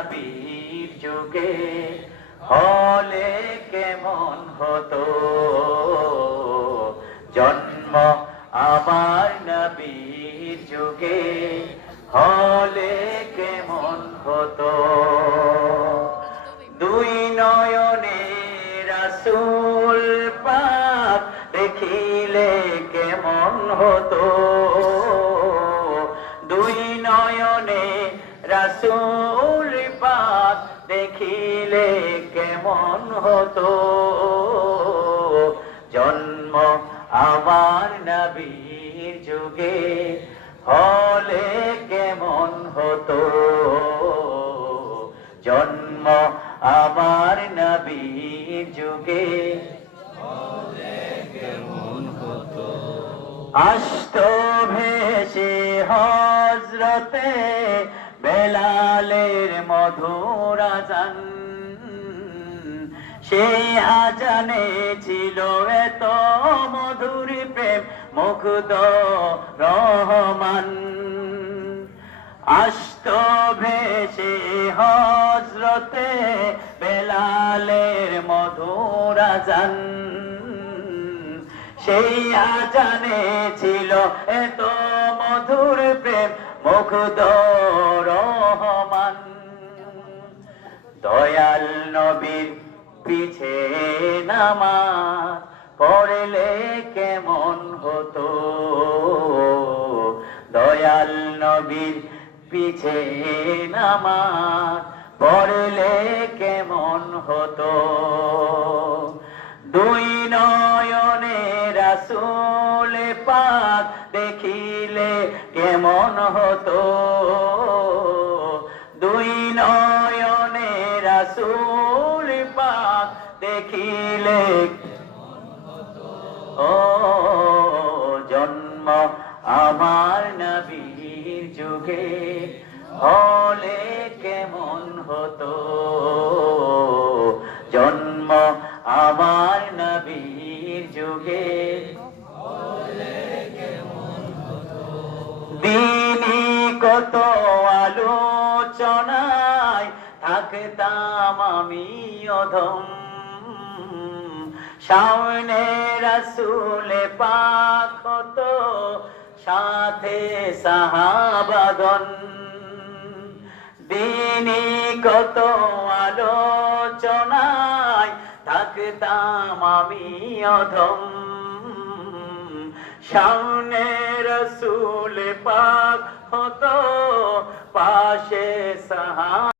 নবীর যুগে হলে কেমন হতো জন্ম আমার নবীর যুগে হলে কেমন হতো দুই নয়নে রাসূল পাক দেখিলে কেমন হতো দুই নয়নে রাসূল পাক দেখিলে কেমন হতো জন্ম আমার নবীর যুগে হলে কেমন হতো জন্ম আমার নবীর যুগে হলে কেমন হতো আসতো ভেসে হযরতে বেলালের মধুর আযান সেই আজানে ছিল এত মধুর প্রেম মুগ্ধ রহমান আসতো ভেসে হযরতে বেলালের মধুর আযান সেই আজানে ছিল এত মধুর প্রেম মুগ্ধ রহমান দয়াল নবীর পিছে নামাজ পড়লে কেমন হতো দয়াল নবীর পিছে নামাজ পড়লে কেমন হতো দুই নয়নে রাসূল পাক দেখিলে কেমন হতো দুই নয়নে রাসূল পাক দেখিলে ও জন্ম আমার নবীর যুগে হলে কেমন হতো জন্ম আমার নবীর যুগে হলে কেমন হতো দিনই কত আলোচনায় থাকতাম আমি অধম সামনে রাসূল পাক হতো সাথে সাহাবাগণ দিনই কত আলোচনায় থাকতাম আমি অধম সামনে রাসূল পাক হতো পাশে সাহাবা